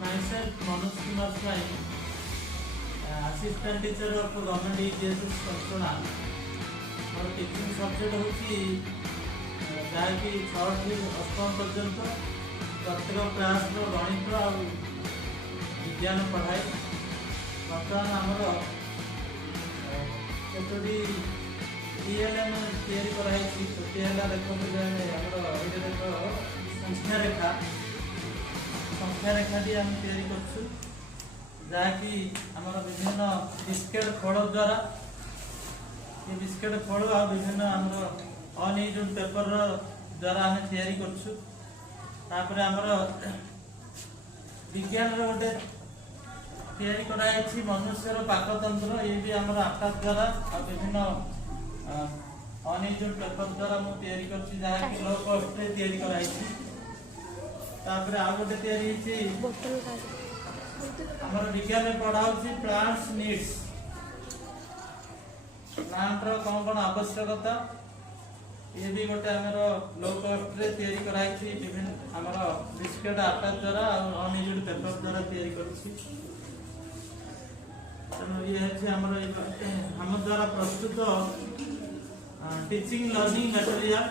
Myself, Manoj Kumar Swai, assistant teacher of government EGS Sanchona. और teaching subject होची जाकि 6 ठी 8 पर्यंत प्रत्येक क्लास रो गणित और विज्ञान पढ़ाई वर्तमान आमर एतोडी टीएलएम तैयारी कराई छी तो टीएलएम देखो हमर एटे देखो संख्या रेखा दी हम तैयारी करछु जाकि हमर विभिन्न बिस्केट फल द्वारा ये बिस्केट फल आ विभिन्न हमर अनयूज्ड पेपर द्वारा हम तैयारी करछु तापर हमर विज्ञान रो गोटे तैयारी कराई छी मनुष्य रो पाकतंत्र ये भी हमर आटा द्वारा आ विभिन्न अनयूज्ड पेपर द्वारा हम तैयारी करछु जहा कि लो कॉस्ट रे तैयारी कराई छी तापर आ गोटे तैयारी छी हमर विज्ञान में पढ़ाउ छी प्लांट्स नीड्स प्लांट रो कौन आवश्यकता ये भी गोटे हमरो लो कॉस्ट रे तैयारी कराई छी विभिन्न हमरो बिस्केट आटा द्वारा और अनयूज्ड पेपर द्वारा तैयारी करछि तनो ये है हमरो हम द्वारा प्रस्तुत टीचिंग लर्निंग मटेरियल